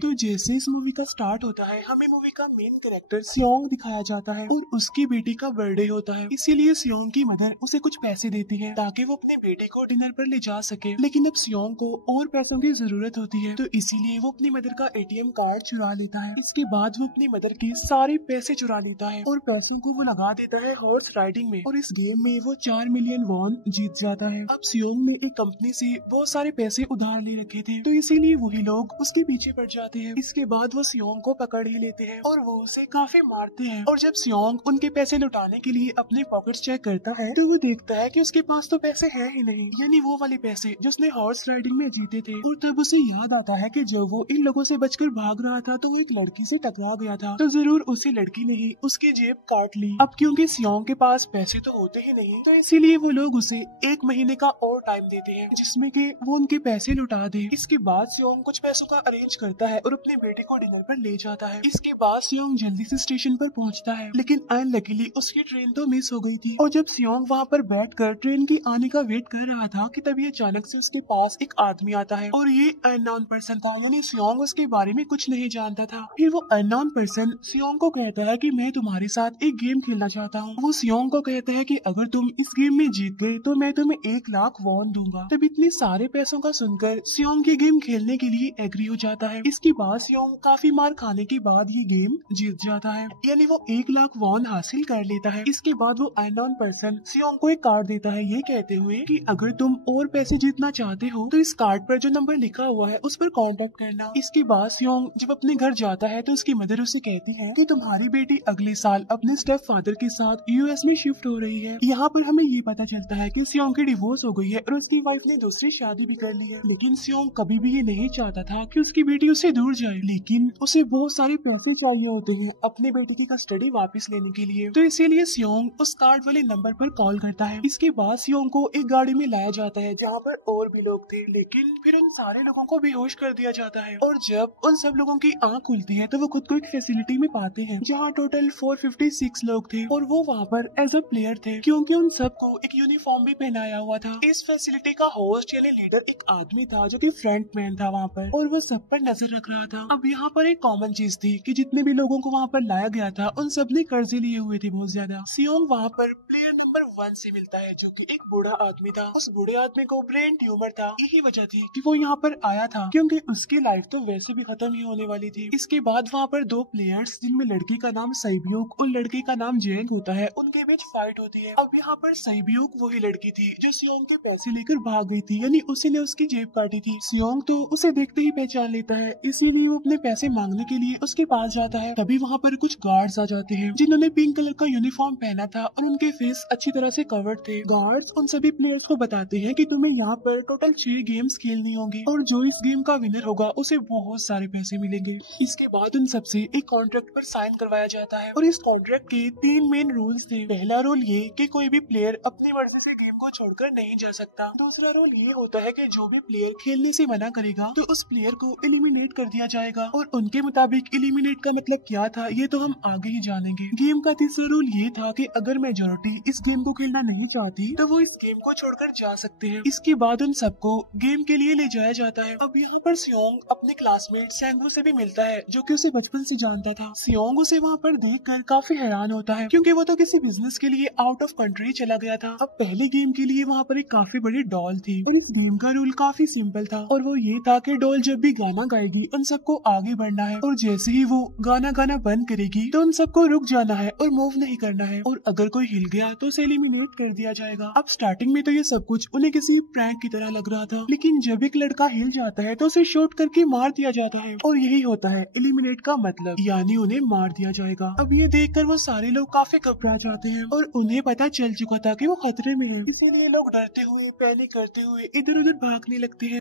तो जैसे इस मूवी का स्टार्ट होता है हमें मूवी का मेन कैरेक्टर सियोंग दिखाया जाता है और उसकी बेटी का बर्थडे होता है। इसीलिए सियोंग की मदर उसे कुछ पैसे देती है ताकि वो अपनी बेटी को डिनर पर ले जा सके। लेकिन अब सियोंग को और पैसों की जरूरत होती है तो इसीलिए वो अपनी मदर का एटीएम कार्ड चुरा लेता है। इसके बाद वो अपनी मदर के सारे पैसे चुरा लेता है और पैसों को वो लगा देता है हॉर्स राइडिंग में और इस गेम में वो 4 मिलियन वॉन जीत जाता है। अब सियोंग ने एक कंपनी से बहुत सारे पैसे उधार ले रखे थे तो इसीलिए वही लोग उसके पीछे पड़ जाते हैं। इसके बाद वो सियोंग को पकड़ ही लेते हैं और वो उसे काफी मारते हैं। और जब सियोंग उनके पैसे लुटाने के लिए अपने पॉकेट्स चेक करता है तो वो देखता है कि उसके पास तो पैसे हैं ही नहीं, यानी वो वाले पैसे जो उसने हॉर्स राइडिंग में जीते थे। और तब उसे याद आता है कि जब वो इन लोगों से बचकर भाग रहा था तो वो एक लड़की से टकरा गया था तो जरूर उसी लड़की ने ही उसकी जेब काट ली। अब क्योंकि सियोंग के पास पैसे तो होते ही नहीं तो इसीलिए वो लोग उसे 1 महीने का और टाइम देते हैं जिसमें कि वो उनके पैसे लुटा दे। इसके बाद सियोंग कुछ पैसों का अरेंज करता है और अपने बेटे को डिनर पर ले जाता है। इसके बाद सियोंग जल्दी से स्टेशन पर पहुंचता है लेकिन अनलकीली उसकी ट्रेन तो मिस हो गई थी। और जब सियोंग वहां पर बैठकर ट्रेन की आने का वेट कर रहा था कि तभी अचानक से उसके पास एक आदमी आता है और ये अननोन पर्सन था, यानी सियोंग उसके बारे में कुछ नहीं जानता था। फिर वो अननोन पर्सन सियोंग को कहता है कि मैं तुम्हारे साथ एक गेम खेलना चाहता हूँ। वो सियोंग को कहता है कि अगर तुम इस गेम में जीत गए तो मैं तुम्हें 1 लाख वॉन दूंगा। तब इतने सारे पैसों का सुनकर सियोंग की गेम खेलने के लिए एग्री हो जाता है। इसके बाद सियोंग काफी मार खाने के बाद ये गेम जीत जाता है, यानी वो 1 लाख वॉन हासिल कर लेता है। इसके बाद वो अननोन पर्सन सियोंग को एक कार्ड देता है ये कहते हुए कि अगर तुम और पैसे जीतना चाहते हो तो इस कार्ड पर जो नंबर लिखा हुआ है उस पर कांटेक्ट करना। इसके बाद सियोंग जब अपने घर जाता है तो उसकी मदर उसे कहती है कि तुम्हारी बेटी अगले साल अपने स्टेप फादर के साथ यूएस में शिफ्ट हो रही है। यहाँ पर हमें ये पता चलता है कि सियोंग की डिवोर्स हो गई है और उसकी वाइफ ने दूसरी शादी भी कर ली है। लेकिन सियोंग कभी भी ये नहीं चाहता था कि उसकी बेटी उससे दूर जाए, लेकिन उसे बहुत सारे पैसे चाहिए होते हैं अपने बेटी की कस्टडी वापस लेने के लिए। तो इसीलिए सियोंग उस कार्ड वाले नंबर पर कॉल करता है। इसके बाद सियोंग को एक गाड़ी में लाया जाता है जहाँ पर और भी लोग थे, लेकिन फिर उन सारे लोगों को बेहोश कर दिया जाता है। और जब उन सब लोगों की आंख खुलती है तो वो खुद को एक फैसिलिटी में पाते हैं जहाँ टोटल 456 लोग थे और वो वहाँ पर एज अ प्लेयर थे क्योंकि उन सबको एक यूनिफॉर्म भी पहनाया हुआ था। इस फैसिलिटी का होस्ट यानी लीडर एक आदमी था जो कि फ्रंट मैन था वहाँ पर और वो सब पर नजर रख रहा था। अब यहाँ पर एक कॉमन चीज थी कि जितने भी लोगों को वहाँ पर लाया गया था उन सब ने कर्जे लिए हुए थे बहुत ज्यादा। सियोंग वहाँ पर प्लेयर नंबर 1 से मिलता है जो कि एक बूढ़ा आदमी था। उस बूढ़े आदमी को ब्रेन ट्यूमर था, यही वजह थी कि वो यहाँ पर आया था क्योंकि उसकी लाइफ तो वैसे भी खत्म ही होने वाली थी। इसके बाद वहाँ पर 2 प्लेयर्स जिनमें लड़की का नाम सैब्यूक और लड़के का नाम जेंग होता है उनके बीच फाइट होती है। अब यहाँ पर सैब्यूक वही लड़की थी जो सियोंग के पैसे लेकर भाग गई थी, यानी उसी ने उसकी जेब काटी थी। सियोंग तो उसे देखते ही पहचान लेता है, इसीलिए वो अपने पैसे मांगने के लिए उसके पास जाता है। तभी वहाँ पर कुछ गार्ड्स आ जाते हैं जिन्होंने पिंक कलर का यूनिफॉर्म पहना था और उनके फेस अच्छी तरह से कवर्ड थे। गार्ड्स उन सभी प्लेयर्स को बताते हैं कि तुम्हें यहाँ पर टोटल 6 गेम्स खेलनी होगी और जो इस गेम का विनर होगा उसे बहुत सारे पैसे मिलेंगे। इसके बाद उन सबसे एक कॉन्ट्रैक्ट पर साइन करवाया जाता है और इस कॉन्ट्रैक्ट के 3 मेन रूल्स थे। पहला रूल ये कि कोई भी प्लेयर अपनी मर्जी से गेम को छोड़कर नहीं जा सकता। दूसरा रूल ये होता है कि जो भी प्लेयर खेलने से मना करेगा तो उस प्लेयर को एलिमिनेट कर दिया जाएगा और उनके मुताबिक एलिमिनेट का मतलब क्या था ये तो हम आगे ही जानेंगे। गेम का तीसरा रूल ये था कि अगर मेजोरिटी इस गेम को खेलना नहीं चाहती तो वो इस गेम को छोड़कर जा सकते हैं। इसके बाद उन सबको गेम के लिए ले जाया जाता है। अब यहाँ पर सियोंग अपने क्लासमेट सैंगवू से भी मिलता है जो कि उसे बचपन से जानता था। सियोंग उसे वहाँ पर देखकर काफी हैरान होता है क्योंकि वो तो किसी बिजनेस के लिए आउट ऑफ कंट्री चला गया था। अब पहले गेम के लिए वहाँ पर एक काफी बड़ी डॉल थी। इस गेम का रूल काफी सिंपल था और वो ये था कि डॉल जब भी गाना गाएगी उन सबको आगे बढ़ना है और जैसे ही वो गाना गाना बंद करेगी तो उन सबको रुक जाना है और मूव नहीं करना है और अगर कोई हिल गया तो उसे एलिमिनेट कर दिया जाएगा। अब स्टार्टिंग में तो ये सब कुछ उन्हें किसी प्रैंक की तरह लग रहा था, लेकिन जब एक लड़का हिल जाता है तो उसे शॉट करके मार दिया जाता है और यही होता है एलिमिनेट का मतलब, यानी उन्हें मार दिया जाएगा। अब ये देखकर वो सारे लोग काफी घबरा जाते हैं और उन्हें पता चल चुका था कि वो खतरे में है, इसीलिए लोग डरते हुए पैनिक करते हुए इधर उधर भागने लगते हैं।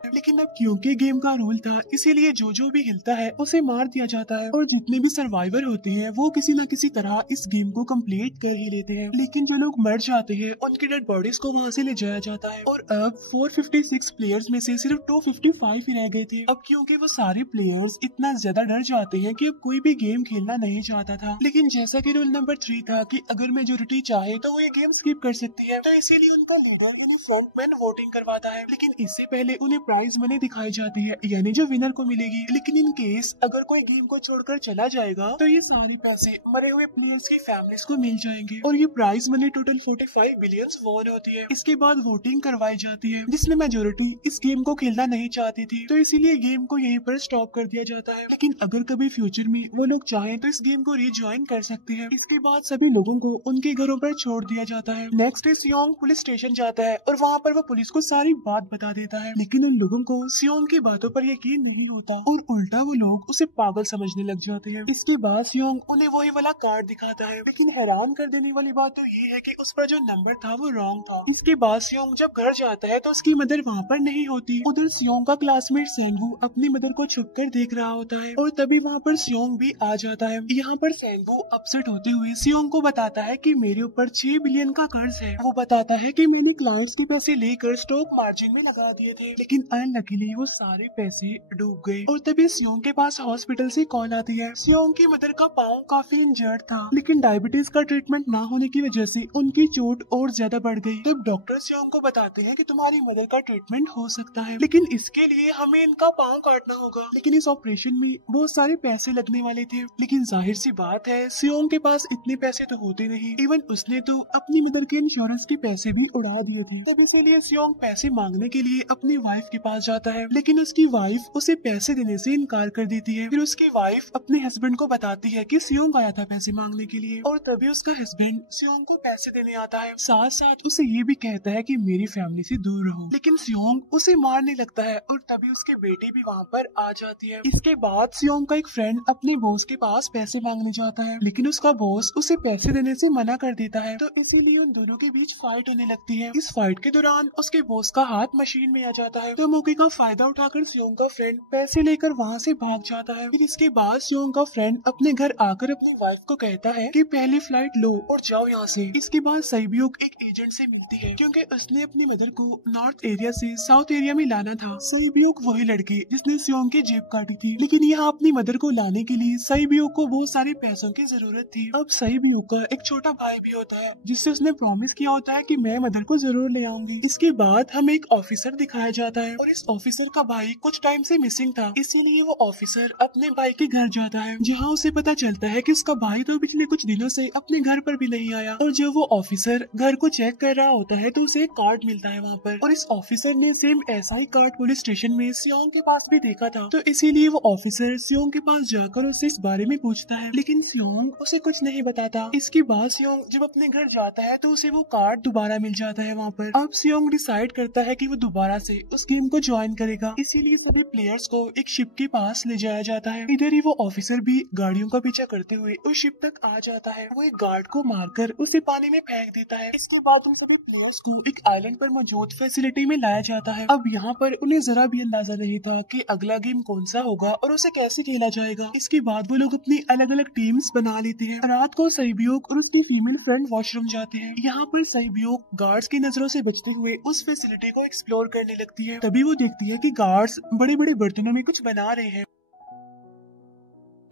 लेकिन अब क्योंकि गेम का रूल था इसीलिए जो भी हिलता है उसे मार दिया जाता है और जितने भी सर्वाइवर होते हैं वो किसी न किसी तरह इस गेम को कंप्लीट कर ही लेते हैं। लेकिन जो लोग मर जाते हैं उनकी डेड बॉडीज को वहाँ से ले जाया जाता है और अब 456 प्लेयर्स में से सिर्फ 255 ही रह गए थे। अब क्योंकि वो सारे प्लेयर्स इतना ज्यादा डर जाते हैं कि अब कोई भी गेम खेलना नहीं चाहता था। लेकिन जैसा कि रूल नंबर 3 था कि अगर मेजोरिटी चाहे तो वो ये गेम स्किप कर सकती है, तो इसीलिए उनका लीडर यानी फ्रंटमैन वोटिंग करवाता है। लेकिन इससे पहले उन्हें प्राइज मनी दिखाई जाती है, यानी जो विनर को मिलेगी। लेकिन इन केस अगर कोई गेम को छोड़कर चला जाएगा तो ये सारे पैसे मरे हुए प्लेयर्स की फैमिलीज को मिल जाएंगे। और ये prize money total 45 billion won होती है। इसके बाद वोटिंग करवाई जाती है, जिसमें मेजोरिटी इस गेम को खेलना नहीं चाहती थी, तो इसीलिए गेम को यहीं पर स्टॉप कर दिया जाता है। लेकिन अगर कभी फ्यूचर में वो लोग चाहें तो इस गेम को रिज्वाइन कर सकते हैं। इसके बाद सभी लोगों को उनके घरों पर छोड़ दिया जाता है। नेक्स्ट डे सियोंग पुलिस स्टेशन जाता है और वहाँ पर वो पुलिस को सारी बात बता देता है। लेकिन उन लोगों को सियोंग की बातों पर यकीन नहीं होता और उल्टा वो लोग उसे पागल समझने लग जाते हैं। इसके बाद सियोंग उन्हें वही वाला कार्ड दिखाता है, लेकिन हैरान कर देने वाली बात तो ये है कि उस पर जो नंबर था वो रॉन्ग था। इसके बाद सियोंग जब घर जाता है तो उसकी मदर वहाँ पर नहीं होती। उधर सियोंग का क्लासमेट सेंगू अपनी मदर को छुप कर देख रहा होता है और तभी वहाँ पर सियोंग भी आ जाता है। यहाँ पर सेंगू अपसेट होते हुए सियोंग को बताता है कि मेरे ऊपर 6 बिलियन का कर्ज है। वो बताता है कि मैंने क्लाइंट्स के पैसे लेकर स्टॉक मार्जिन में लगा दिए थे, लेकिन अनलकीली वो सारे पैसे डूब गए। और तभी सियोंग के पास हॉस्पिटल से कॉल आती है। सियोंग की मदर का पाँव काफी इंजर्ड था, लेकिन डायबिटीज का ट्रीटमेंट ना होने की वजह से उनकी चोट और ज्यादा बढ़ गई। तब डॉक्टर सियोंग को बताते हैं कि तुम्हारी मदर का ट्रीटमेंट हो सकता है, लेकिन इसके लिए हमें इनका पाँव काटना होगा। लेकिन इस ऑपरेशन में बहुत सारे पैसे लगने वाले थे। लेकिन जाहिर सी बात है सियोंग के पास इतने पैसे तो होते नहीं। इवन उसने तो अपनी मदर के इंश्योरेंस के पैसे भी उड़ा दिए थे। तब इसीलिए सियोंग पैसे मांगने के लिए अपनी वाइफ के पास जाता है, लेकिन उसकी वाइफ उसे पैसे देने से इनकार कर देती है। फिर उसकी वाइफ अपने हस्बैंड को बताती है कि सियोंग आया था पैसे मांगने के लिए, और तभी उसका हस्बैंड सियोंग को पैसे देने आता है। साथ साथ उसे ये भी कहता है कि मेरी फैमिली से दूर रहो। लेकिन सियोंग उसे मारने लगता है और तभी उसकी बेटी भी वहाँ पर आ जाती है। इसके बाद सियोंग का एक फ्रेंड अपने बॉस के पास पैसे मांगने जाता है, लेकिन उसका बॉस उसे पैसे देने से मना कर देता है। तो इसीलिए उन दोनों के बीच फाइट होने लगती है। इस फाइट के दौरान उसके बॉस का हाथ मशीन में आ जाता है, तो मौके का फायदा उठाकर सियोंग का फ्रेंड पैसे लेकर वहाँ से भाग जाता है। फिर इसके बाद सियोंग का फ्रेंड अपने घर आकर अपनी वाइफ को कहता है कि पहली फ्लाइट लो और जाओ यहाँ से। इसके बाद सईब्यूक एक एजेंट से मिलती है, क्योंकि उसने अपनी मदर को नॉर्थ एरिया से साउथ एरिया में लाना था। सईब्यूक वही लड़की जिसने सियोंग की जेब काटी थी, लेकिन यहाँ अपनी मदर को लाने के लिए सईब्यूक को बहुत सारे पैसों की जरूरत थी। अब सईब्यूक का एक छोटा भाई भी होता है, जिससे उसने प्रॉमिस किया होता है कि मैं मदर को जरूर ले आऊंगी। इसके बाद हमें एक ऑफिसर दिखाया जाता है और इस ऑफिसर का भाई कुछ टाइम से मिसिंग था, इसीलिए वो ऑफिसर अपने भाई के घर जाता है, जहाँ उसे पता चलता है कि उसका भाई तो पिछले कुछ दिनों से अपने घर पर भी नहीं आया। और जब वो ऑफिसर घर को चेक कर रहा होता है तो उसे एक कार्ड मिलता है वहाँ पर, और इस ऑफिसर ने सेम ऐसा ही कार्ड पुलिस स्टेशन में सियोंग के पास भी देखा था। तो इसीलिए वो ऑफिसर सियोंग के पास जाकर उससे इस बारे में पूछता है, लेकिन सियोंग उसे कुछ नहीं बताता। इसके बाद सियोंग जब अपने घर जाता है तो उसे वो कार्ड दोबारा मिल जाता है वहाँ पर। अब सियोंग डिसाइड करता है कि वो दोबारा से उस गेम को ज्वाइन करेगा, इसीलिए सभी प्लेयर्स को एक शिप के पास ले जाया जाता है। इधर ही वो ऑफिसर भी गाड़ियों का पीछा करते हुए उस शिप तक आ जाता है। वो एक गार्ड को मारकर उसे पानी में फेंक देता है। इसके बाद उन सभी प्लेयर्स को एक आइलैंड पर मौजूद फैसिलिटी में लाया जाता है। अब यहाँ पर उन्हें जरा भी अंदाजा नहीं था कि अगला गेम कौन सा होगा और उसे कैसे खेला जाएगा। इसके बाद वो लोग अपनी अलग अलग टीम्स बना लेते हैं। रात को सईब्यूक और उसकी फीमेल फ्रेंड वॉशरूम जाते हैं। यहाँ पर सईब्यूक गार्ड्स की नजरों से बचते हुए उस फैसिलिटी को एक्सप्लोर करने लगती है। तभी वो देखती है कि गार्ड्स बड़े बड़े बर्तनों में कुछ बना रहे हैं,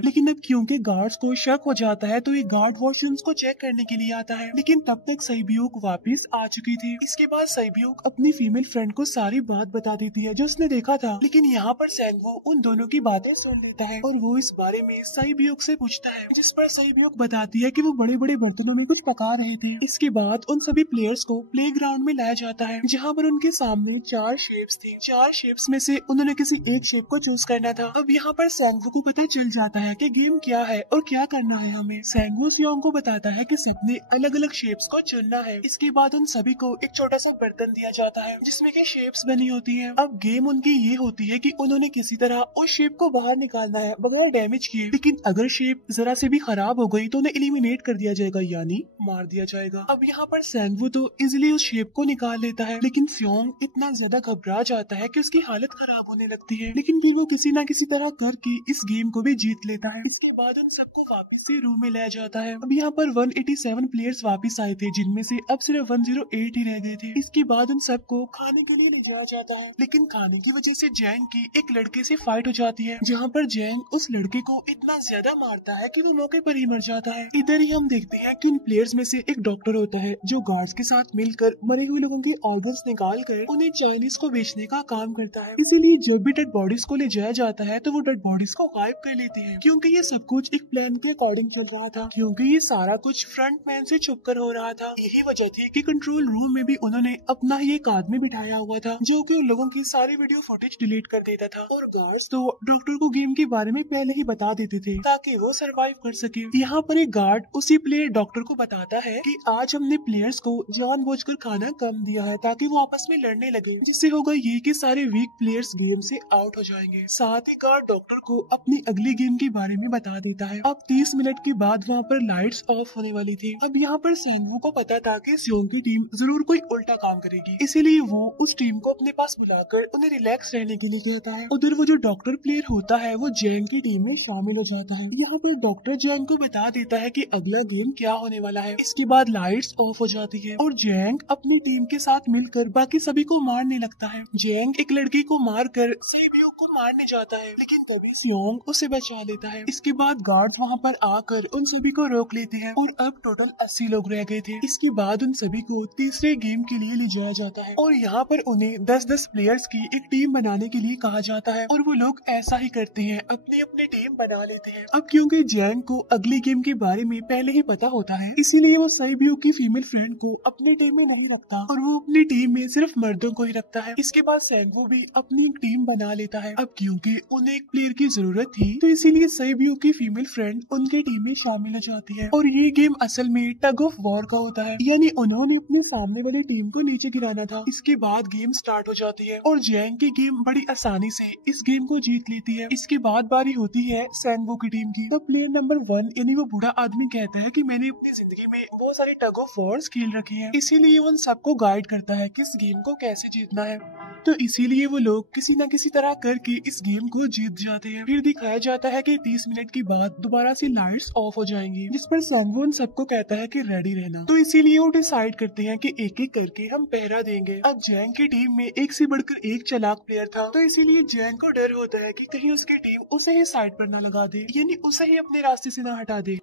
लेकिन अब क्योंकि गार्ड्स को शक हो जाता है तो ये गार्ड वॉशरूम्स को चेक करने के लिए आता है। लेकिन तब तक सईब्यूक वापस आ चुकी थी। इसके बाद सईब्यूक अपनी फीमेल फ्रेंड को सारी बात बता देती है जो उसने देखा था। लेकिन यहाँ पर सेंगवू उन दोनों की बातें सुन लेता है और वो इस बारे में सईब्यूक से पूछता है, जिस पर सईब्यूक बताती है कि वो बड़े बड़े बर्तनों में कुछ पका रहे थे। इसके बाद उन सभी प्लेयर्स को प्ले ग्राउंड में लाया जाता है, जहाँ पर उनके सामने 4 शेप्स थी। 4 शेप्स में से उन्होंने किसी एक शेप को चूज करना था। अब यहाँ पर सेंगवू को पता चल जाता है कि गेम क्या है और क्या करना है हमें। सेंगवू सियोंग को बताता है कि सबने अलग अलग शेप्स को चुनना है। इसके बाद उन सभी को एक छोटा सा बर्तन दिया जाता है जिसमें कि शेप्स बनी होती हैं। अब गेम उनकी ये होती है कि उन्होंने किसी तरह उस शेप को बाहर निकालना है बगैर डैमेज किए। लेकिन अगर शेप जरा से भी खराब हो गई तो उन्हें एलिमिनेट कर दिया जाएगा, यानी मार दिया जाएगा। अब यहाँ पर सेंगवू तो इजिली उस शेप को निकाल लेता है, लेकिन सियोंग इतना ज्यादा घबरा जाता है कि उसकी हालत खराब होने लगती है। लेकिन वो किसी न किसी तरह करके इस गेम को भी जीत लेता देता है। इसके बाद उन सबको वापस से रूम में लाया जाता है। अब यहाँ पर 187 प्लेयर्स वापस आए थे, जिनमें से अब सिर्फ 108 ही रह गए थे। इसके बाद उन सबको खाने के लिए ले जाया जाता है, लेकिन खाने की वजह से जैंग की एक लड़के से फाइट हो जाती है, जहाँ पर जैंग उस लड़के को इतना ज्यादा मारता है कि वो मौके पर ही मर जाता है। इधर ही हम देखते हैं कि इन प्लेयर्स में से एक डॉक्टर होता है जो गार्ड्स के साथ मिलकर मरे हुए लोगों के ऑर्गन्स निकाल कर उन्हें चाइनीज को बेचने का काम करता है। इसीलिए जब भी डेड बॉडीज को ले जाया जाता है तो वो डेड बॉडीज को गायब कर लेते हैं, क्योंकि ये सब कुछ एक प्लान के अकॉर्डिंग चल रहा था, क्योंकि ये सारा कुछ फ्रंट मैन से छुपकर हो रहा था। यही वजह थी कि कंट्रोल रूम में भी उन्होंने अपना ही एक आदमी बिठाया हुआ था जो कि उन लोगों की सारी वीडियो फुटेज डिलीट कर देता था, और गार्ड्स तो डॉक्टर को गेम के बारे में पहले ही बता देते थे ताकि वो सरवाइव कर सके। यहाँ पर एक गार्ड उसी प्लेयर डॉक्टर को बताता है कि आज हमने प्लेयर्स को जानबूझकर खाना कम दिया है ताकि वो आपस में लड़ने लगे, जिससे होगा ये कि सारे वीक प्लेयर्स गेम से आउट हो जाएंगे। साथ ही गार्ड डॉक्टर को अपनी अगली गेम के बारे में बता देता है। अब 30 मिनट के बाद वहाँ पर लाइट्स ऑफ होने वाली थी। अब यहाँ पर सैंगवू को पता था कि सियोंग की टीम जरूर कोई उल्टा काम करेगी, इसीलिए वो उस टीम को अपने पास बुलाकर उन्हें रिलैक्स रहने के लिए कहता है। उधर वो जो डॉक्टर प्लेयर होता है वो जैंग की टीम में शामिल हो जाता है। यहाँ पर डॉक्टर जैंग को बता देता है कि अगला गेम क्या होने वाला है। इसके बाद लाइट्स ऑफ हो जाती है और जैंग अपनी टीम के साथ मिलकर बाकी सभी को मारने लगता है। जैंग एक लड़की को मारकर सीबीओ को मारने जाता है, लेकिन तभी सियोंग उसे बचा लेता है। इसके बाद गार्ड्स वहाँ पर आकर उन सभी को रोक लेते हैं और अब टोटल 80 लोग रह गए थे। इसके बाद उन सभी को तीसरे गेम के लिए ले जाया जाता है और यहाँ पर उन्हें 10-10 प्लेयर्स की एक टीम बनाने के लिए कहा जाता है, और वो लोग ऐसा ही करते हैं, अपनी अपनी टीम बना लेते हैं। अब क्योंकि जैंग को अगली गेम के बारे में पहले ही पता होता है, इसीलिए वो सीबीओ की फीमेल फ्रेंड को अपनी टीम में नहीं रखता और वो अपनी टीम में सिर्फ मर्दों को ही रखता है। इसके बाद सैंगवू भी अपनी एक टीम बना लेता है। अब क्योंकि उन्हें एक प्लेयर की जरूरत थी तो इसीलिए सीबीओ की फीमेल फ्रेंड उनके टीम में शामिल हो जाती है, और ये गेम असल में टग ऑफ वॉर का होता है, यानी उन्होंने अपनी सामने वाली टीम को नीचे गिराना था। इसके बाद गेम स्टार्ट हो जाती है और जैंग की टीम बड़ी आसानी से इस गेम को जीत लेती है। इसके बाद बारी होती है सैंगवू की टीम की। तब प्लेयर नंबर 1 यानी वो बूढ़ा आदमी कहता है कि मैंने अपनी जिंदगी में बहुत सारे टग ऑफ वॉर्स खेल रखे हैं, इसीलिए वो उन सबको गाइड करता है कि इस गेम को कैसे जीतना है। तो इसीलिए वो लोग किसी न किसी तरह करके इस गेम को जीत जाते हैं। फिर दिखाया जाता है कि 30 मिनट के बाद दोबारा से लाइट्स ऑफ हो जाएंगी, जिस पर सैंगवू उन सबको कहता है कि रेडी रहना। तो इसीलिए वो डिसाइड करते हैं कि एक एक करके हम पहरा देंगे। अब जैंग की टीम में एक से बढ़कर एक चालाक प्लेयर था, तो इसीलिए जैंग को डर होता है कि कहीं उसकी टीम उसे ही साइड पर न लगा दे, यानी उसे ही अपने रास्ते से न हटा दे।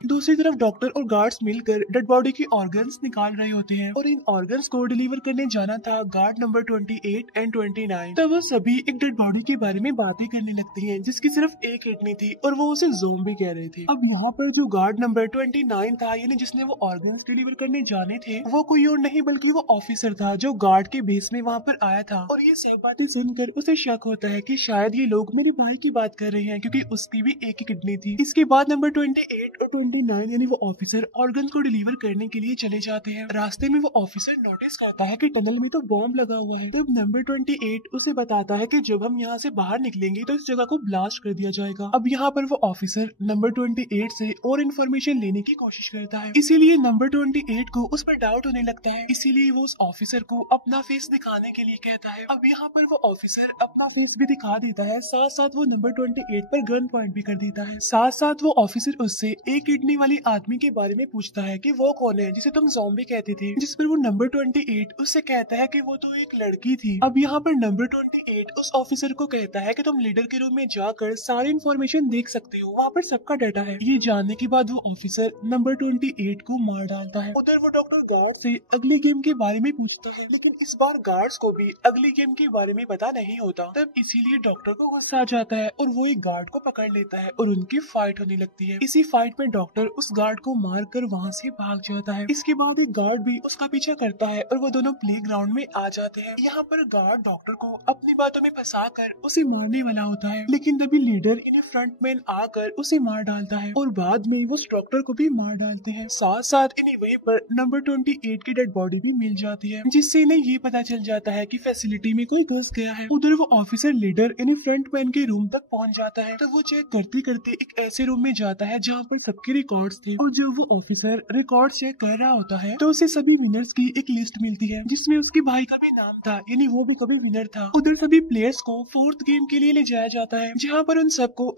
दूसरी तरफ डॉक्टर और गार्ड्स मिलकर डेड बॉडी की ऑर्गन्स निकाल रहे होते हैं और इन ऑर्गन्स को डिलीवर करने जाना था गार्ड नंबर 28 एंड 29। तब वो सभी एक डेड बॉडी के बारे में बातें करने लगती हैं जिसकी सिर्फ एक किडनी थी और वो उसे ज़ोंबी कह रहे थे। अब यहाँ पर जो गार्ड नंबर 29 था, यानी जिसने वो ऑर्गन्स डिलीवर करने जाने थे, वो कोई और नहीं बल्कि वो ऑफिसर था जो गार्ड के बेस में वहाँ पर आया था, और ये सब बातें सुनकर उसे शक होता है कि शायद ये लोग मेरे भाई की बात कर रहे हैं क्योंकि उसकी भी एक ही किडनी थी। इसके बाद नंबर 28 और 29 यानी वो ऑफिसर ऑर्गन को डिलीवर करने के लिए चले जाते हैं। रास्ते में वो ऑफिसर नोटिस करता है कि टनल में तो बॉम्ब लगा हुआ है। तब नंबर 28 उसे बताता है कि जब हम यहाँ से बाहर निकलेंगे तो इस जगह को ब्लास्ट कर दिया जाएगा। अब यहाँ पर वो ऑफिसर नंबर 28 से और इन्फॉर्मेशन लेने की कोशिश करता है, इसीलिए नंबर 28 को उस पर डाउट होने लगता है, इसीलिए वो उस ऑफिसर को अपना फेस दिखाने के लिए कहता है। अब यहाँ पर वो ऑफिसर अपना फेस भी दिखा देता है, साथ साथ वो नंबर 28 पर गन पॉइंट भी कर देता है। साथ साथ वो ऑफिसर उससे एक किडनी वाली आदमी के बारे में पूछता है कि वो कौन है जिसे तुम ज़ॉम्बी कहते थे, जिस पर वो नंबर 28 उससे कहता है कि वो तो एक लड़की थी। अब यहाँ पर नंबर 28 उस ऑफिसर को कहता है कि तुम लीडर के रूम में जाकर सारी इन्फॉर्मेशन देख सकते हो, वहाँ पर सबका डाटा है। ये जानने के बाद वो ऑफिसर नंबर 28 को मार डालता है। उधर वो डॉक्टर गार्ड से अगली गेम के बारे में पूछता है, लेकिन इस बार गार्ड्स को भी अगली गेम के बारे में पता नहीं होता। तब इसीलिए डॉक्टर को गुस्सा आ जाता है और वो एक गार्ड को पकड़ लेता है और उनकी फाइट होने लगती है। इसी फाइट में डॉक्टर उस गार्ड को मार कर वहाँ से भाग जाता है। इसके बाद एक गार्ड भी उसका पीछा करता है और वो दोनों प्लेग्राउंड में आ जाते हैं। यहाँ पर गार्ड डॉक्टर को अपनी बातों में फंसा कर उसे मारने वाला होता है, लेकिन तभी लीडर इन्हें फ्रंटमैन आकर उसे मार डालता है और बाद में वो डॉक्टर को भी मार डालते हैं। साथ साथ इन्हें वहीं पर नंबर 28 की डेड बॉडी भी मिल जाती है, जिससे इन्हें ये पता चल जाता है कि फैसिलिटी में कोई घुस गया है। उधर वो ऑफिसर लीडर इन्हें फ्रंटमैन के रूम तक पहुँच जाता है, तो वो चेक करते करते एक ऐसे रूम में जाता है जहाँ पर सबके रिकॉर्ड्स थे, और जब वो ऑफिसर रिकॉर्ड चेक कर रहा होता है तो उसे सभी विनर्स की एक लिस्ट मिलती है जिसमें उसके भाई का भी नाम था, यानी वो भी कभी विनर था। उधर सभी प्लेयर्स को फोर्थ गेम के लिए ले जाया जाता है, जहाँ पर उन सबको